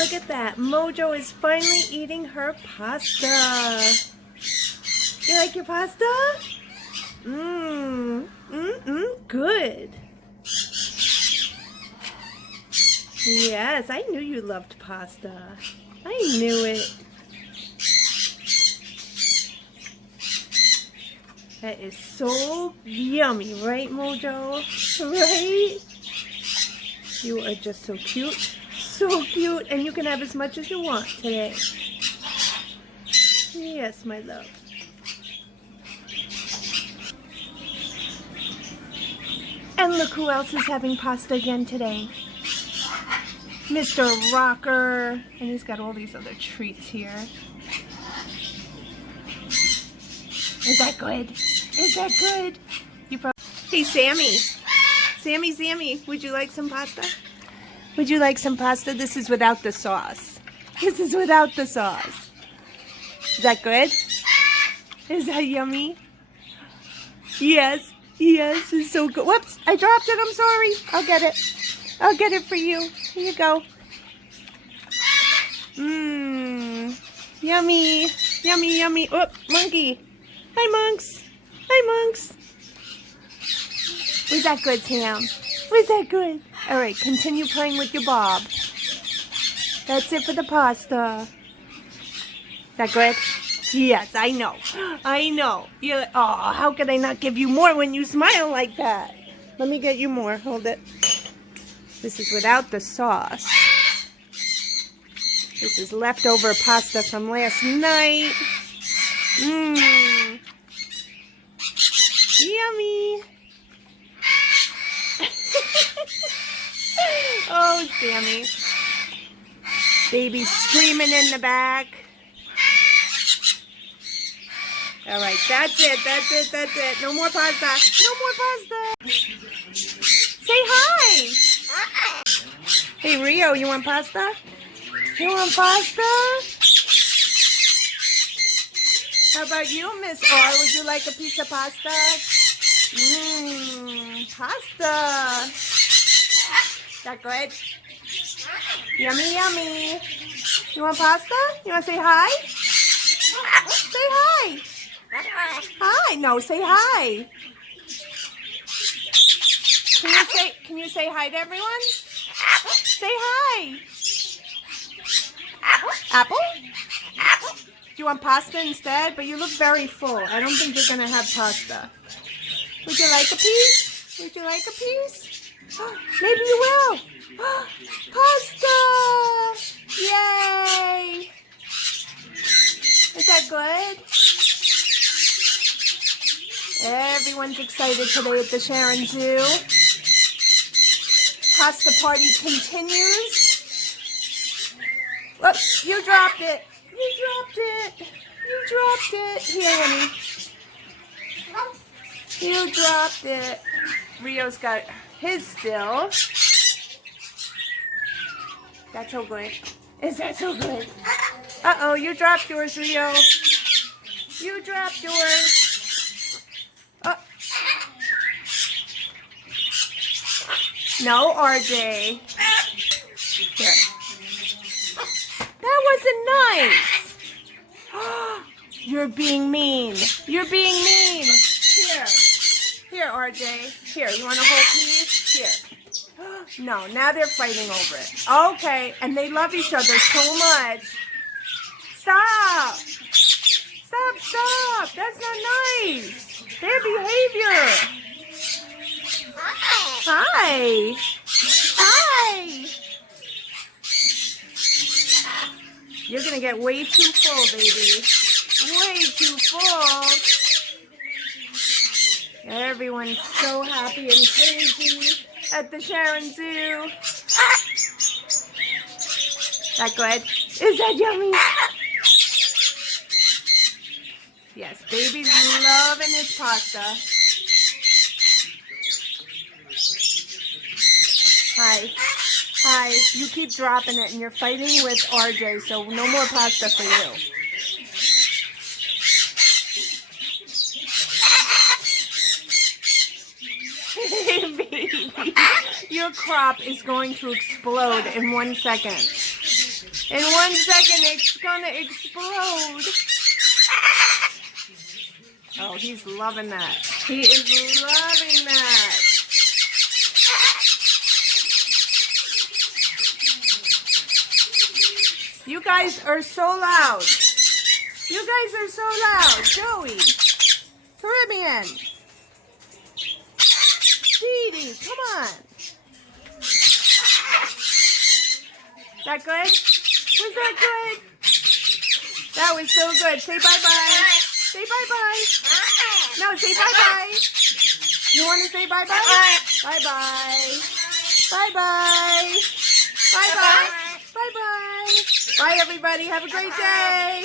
Look at that. Mojo is finally eating her pasta. You like your pasta? Good. Yes, I knew you loved pasta. I knew it. That is so yummy, right, Mojo? Right? You are just so cute. So cute. And you can have as much as you want today. Yes, my love. And look who else is having pasta again today. Mr. Rocker. And he's got all these other treats here. Is that good? Is that good? Hey, Sammy. Sammy, would you like some pasta? Would you like some pasta? This is without the sauce. This is without the sauce. Is that good? Is that yummy? Yes, it's so good. Whoops, I dropped it. I'm sorry. I'll get it. I'll get it for you. Here you go. Yummy. Yummy. Oh, monkey. Hi, monks. Was that good, Sam? Was that good? All right, continue playing with your bob. That's it for the pasta. Is that good? Yes, I know. You're, oh, how could I not give you more when you smile like that? Let me get you more. Hold it. This is without the sauce. This is leftover pasta from last night. Yummy. Oh, Sammy. Baby's screaming in the back. All right, that's it. No more pasta. Say hi. Hey, Rio, you want pasta? You want pasta? How about you, Miss R? Would you like a piece of pasta? Pasta. Is that good? Yummy. You want pasta? You want to say hi? Say hi. Hi. No, say hi. Can you say hi to everyone? Say hi. Apple? Do you want pasta instead? But you look very full. I don't think you're going to have pasta. Would you like a piece? Maybe you will. Pasta! Yay! Is that good? Everyone's excited today at the Sharyn Zoo. Pasta party continues. Whoops, you dropped it. Here, honey. You dropped it. Rio's got his still. That's so good. Is that so good? Uh-oh, you dropped yours, Rio. You dropped yours. Oh. No, RJ. Here. That wasn't nice. You're being mean. Here, RJ. Here, you want a whole piece? Here. No, now they're fighting over it. Okay, and they love each other so much. Stop. That's not nice. Their behavior. Hi. You're going to get way too full, baby. Way too full. Everyone's so happy and crazy at the Sharyn Zoo. That good? Is that yummy? Yes, baby's loving his pasta. Hi, you keep dropping it and you're fighting with RJ, so no more pasta for you. Baby, your crop is going to explode in 1 second. In 1 second, it's gonna explode. Oh, he's loving that. He is loving that. You guys are so loud. You guys are so loud. Joey. Caribbean. Dee, come on. That good? Was that good? That was so good. Say bye-bye. Say bye-bye. No, say bye-bye. You want to say bye-bye? Bye-bye. Bye-bye. Bye-bye. Bye-bye. Bye, everybody. Have a great day.